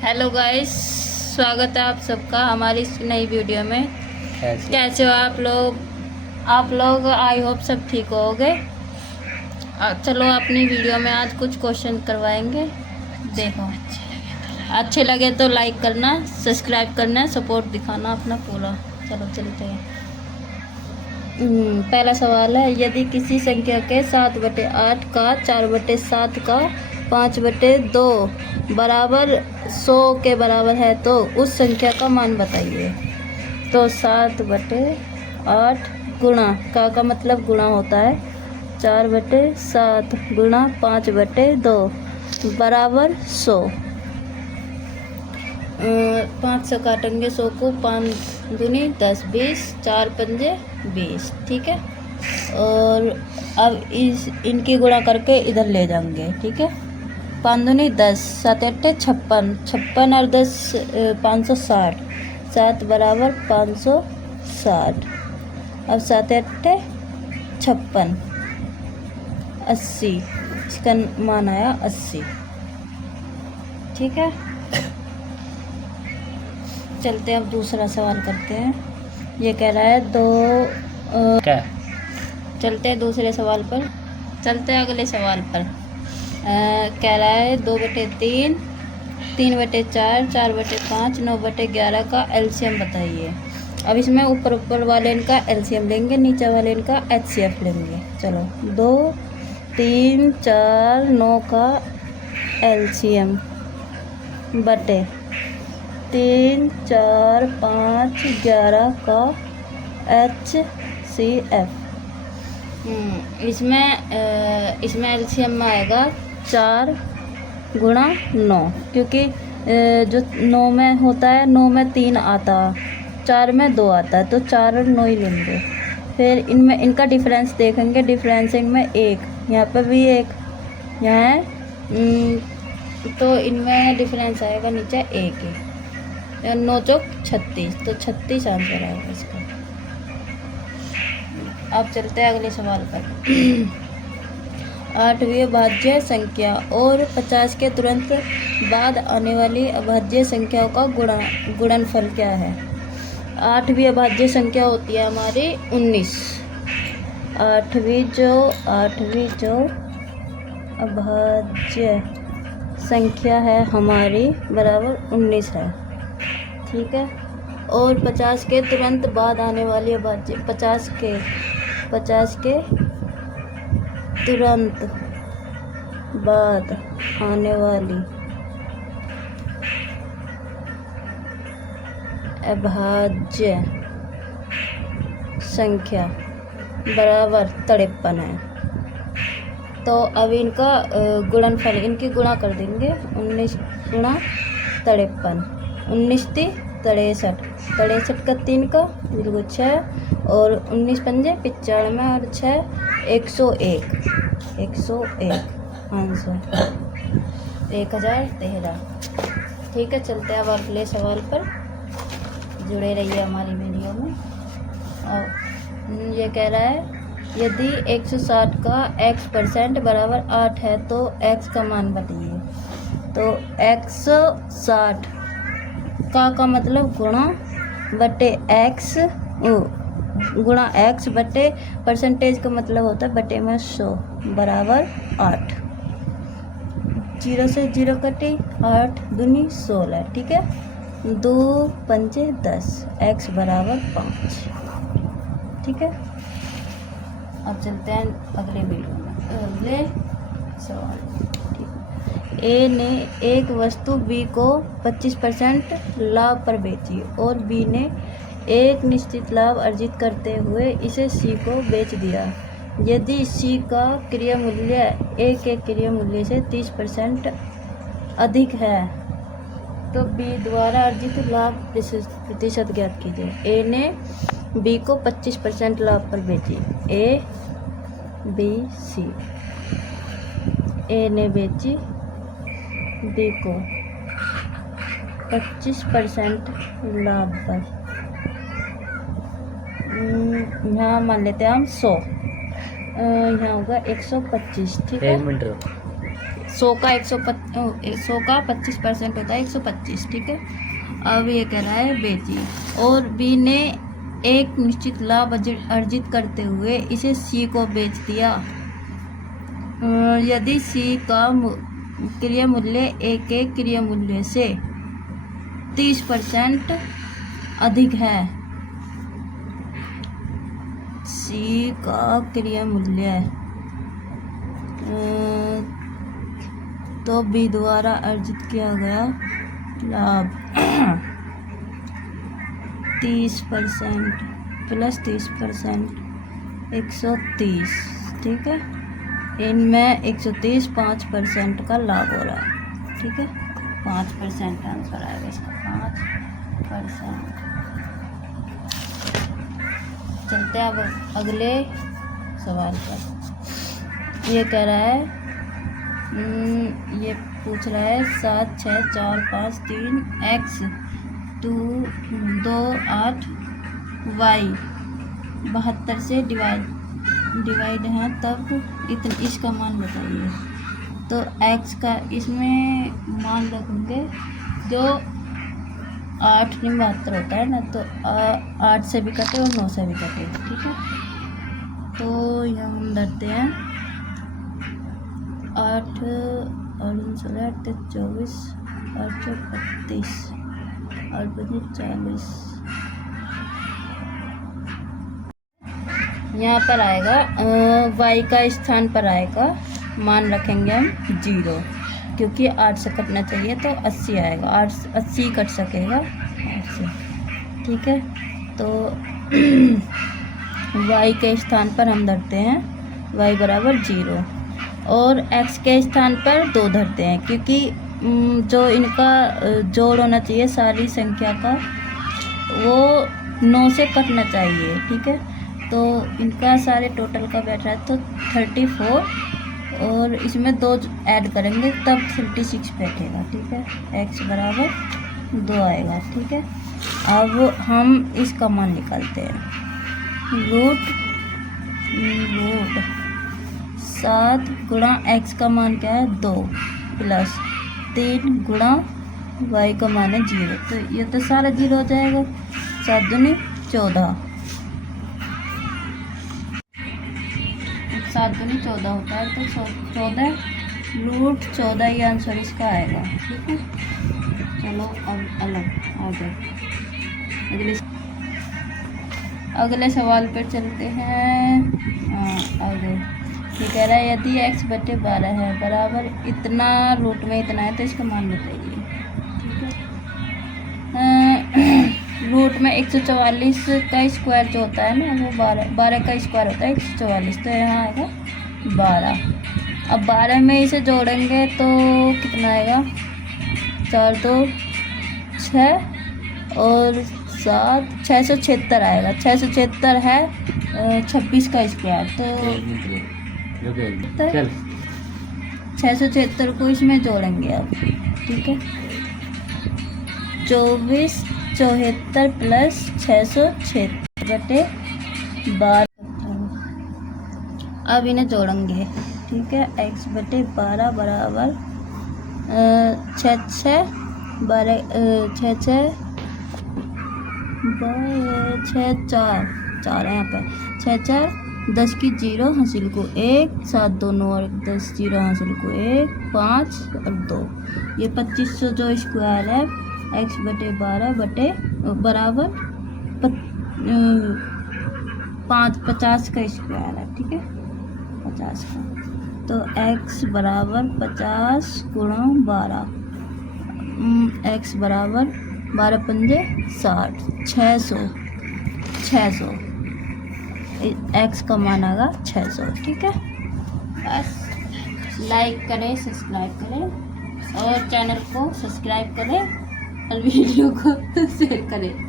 Hello guys, स्वागत है आप सबका हमारी इस नई वीडियो में। कैसे हो आप लोग आई होप सब ठीक होगे। चलो अपनी वीडियो में आज कुछ क्वेश्चन करवाएंगे। देखो, अच्छे लगे तो लाइक करना, सब्सक्राइब करना, सपोर्ट दिखाना अपना पूरा। चलो चलते हैं। पहला सवाल है, यदि किसी संख्या के 7/8 का 4/7 का 5/2 बराबर 100 के बराबर है तो उस संख्या का मान बताइए। तो 7/8 गुणा का मतलब गुणा होता है 4/7 गुणा 5/2 बराबर 100। 5 से काटेंगे 100 को, 5 दूनी 10, 20, 4 पंजे 20। ठीक है, और अब इनकी गुणा करके इधर ले जाएंगे। ठीक है, 5 दूनी 10, 7 अट्ठे 56, 56 और 10 560, 7 बराबर 560। अब 7 अट्ठे 56, 80, इसका मान आया 80। ठीक है, चलते अब दूसरा सवाल करते हैं। ये कह रहा है क्या? चलते हैं दूसरे सवाल पर, चलते हैं अगले सवाल पर। कह रहा है 2/3, 3/4, 4/5, 9/11 का एलसीएम बताइए। अब इसमें ऊपर वाले इनका एलसीएम लेंगे, नीचे वाले इनका एचसीएफ लेंगे। चलो, 2, 3, 4, 9 का एलसीएम बटे 3, 4, 5, 11 का HCF। इसमें एलसीएम में आएगा 4 गुणा 9, क्योंकि जो 9 में होता है, 9 में 3 आता, 4 में 2 आता है, तो 4 और 9 ही लेंगे। फिर इनमें इनका डिफरेंस देखेंगे, डिफरेंस में 1, यहाँ पर भी 1 यहाँ है, तो इनमें डिफरेंस आएगा नीचे 1 ही। 9 चौक 36, तो 36 आंसर आएगा इसका। अब चलते हैं अगले सवाल पर। 8वीं अभाज्य संख्या और 50 के तुरंत बाद आने वाली अभाज्य संख्याओं का गुणनफल क्या है। 8वीं अभाज्य संख्या होती है हमारी 19। 8वीं जो अभाज्य संख्या है हमारी बराबर 19 है। ठीक है, और 50 के तुरंत बाद आने वाली अभाज्य, 50 के तुरंत बाद आने वाली अभाज्य संख्या बराबर 53 है। तो अब इनका गुणनफल, इनकी गुणा कर देंगे। 19 गुणा 53, 19 × 63, 63 का 3 का 6, और 19 पंजे 95 और 6 101, 101 आंसर 1013। ठीक है, चलते हैं अब अगले सवाल पर, जुड़े रहिए हमारी वीडियो में। और ये कह रहा है, यदि 160 का x% बराबर 8 है तो x का मान बताइए। तो 160 का मतलब गुणा बटे x, गुणा x बटे परसेंटेज का मतलब होता है बटे में 100 बराबर 8। 0 से 0 कटी, 8 दूनी 16। ठीक है, 2 पंजे 10, x बराबर 5। ठीक है, अब चलते हैं अगले वीडियो में, अगले सवाल। ए ने एक वस्तु बी को 25% लाभ पर बेची और बी ने एक निश्चित लाभ अर्जित करते हुए इसे सी को बेच दिया। यदि सी का क्रय मूल्य ए के क्रय मूल्य से 30% अधिक है तो बी द्वारा अर्जित लाभ प्रतिशत ज्ञात कीजिए। ए ने बी को 25% लाभ पर बेची। ए बी सी, ए ने बेची बी को 25% लाभ पर, यहाँ मान लेते हैं हम 100, यहाँ होगा 125। ठीक है, 100 का 25% होता है 125, ठीक है। अब ये कह रहा है बेची, और बी ने एक निश्चित लाभ अर्जित करते हुए इसे सी को बेच दिया। यदि सी का क्रय मूल्य ए के क्रय मूल्य से 30% अधिक है, सी का क्रय मूल्य तो बी द्वारा अर्जित किया गया लाभ 30% प्लस 30% 130, ठीक है। इनमें 130 5% का लाभ हो रहा है, ठीक है। 5% आंसर आएगा इसका, 5%। चलते हैं अब अगले सवाल पर। ये कह रहा है, ये पूछ रहा है 7 6 4 5 3 x 2 2 8 y 72 से डिवाइड है, तब इसका मान बताइए। तो x का इसमें मान रखेंगे, जो 8 72 होता है ना, तो 8 से भी कटे और 9 से भी कटे, ठीक है। तो यहाँ हम धरते हैं 8 और 24 8 32 और 40। यहाँ पर आएगा y का स्थान पर आएगा, मान रखेंगे हम 0, क्योंकि 8 से कटना चाहिए तो 80 आएगा, 80 कट सकेगा 8 से, ठीक है। तो y के स्थान पर हम धरते हैं y बराबर 0, और x के स्थान पर 2 धरते हैं, क्योंकि जो इनका जोड़ होना चाहिए सारी संख्या का, वो 9 से कटना चाहिए, ठीक है। तो इनका सारे टोटल का बैठ रहा है तो 34, और इसमें 2 ऐड करेंगे तब 36 बैठेगा, ठीक है। x बराबर 2 आएगा, ठीक है। अब हम इसका मान निकालते हैं। रूट 7 गुणा x का मान क्या है 2, प्लस 3 गुणा y का मान है 0, तो ये तो सारा 0 हो जाएगा। 7 दूनी 14, 7 दूनी 14 होता है, तो 14 रूट 14 ये आंसर इसका आएगा, ठीक है। चलो अब अलग आगे अगले सवाल पर चलते हैं। आगे ये कह रहा है, यदि x बटे 12 है बराबर इतना, रूट में इतना है, तो इसका मान बताइए, ठीक है। रूट में 144 का स्क्वायर जो होता है ना, वो 12 का स्क्वायर होता है 144, तो यहाँ आएगा 12। अब 12 में इसे जोड़ेंगे तो कितना आएगा, 4 2 6 और 7 676 आएगा। 676 है 26 का स्क्वायर, तो 676 को इसमें जोड़ेंगे अब, ठीक है। 24 74 प्लस 676 बटे 12, अब इन्हें जोड़ेंगे, ठीक है। x बटे 12 बराबर 6 6 12 6 6 4 है यहाँ पर 6 4 10 की 0 हासिल को 1 7 2 9 और 10 0 हासिल को 1 5 और 2, ये 2500 जो स्क्वायर है x बटे 12 बटे बराबर 50 का स्क्वायर है, ठीक है, 50 का। तो x बराबर 50 गुणा 12, x बराबर 12 पंजे 60, 600 x का मान आएगा 600, ठीक है। बस लाइक करें, सब्सक्राइब करें और चैनल को सब्सक्राइब करें और वीडियो को शेयर करें।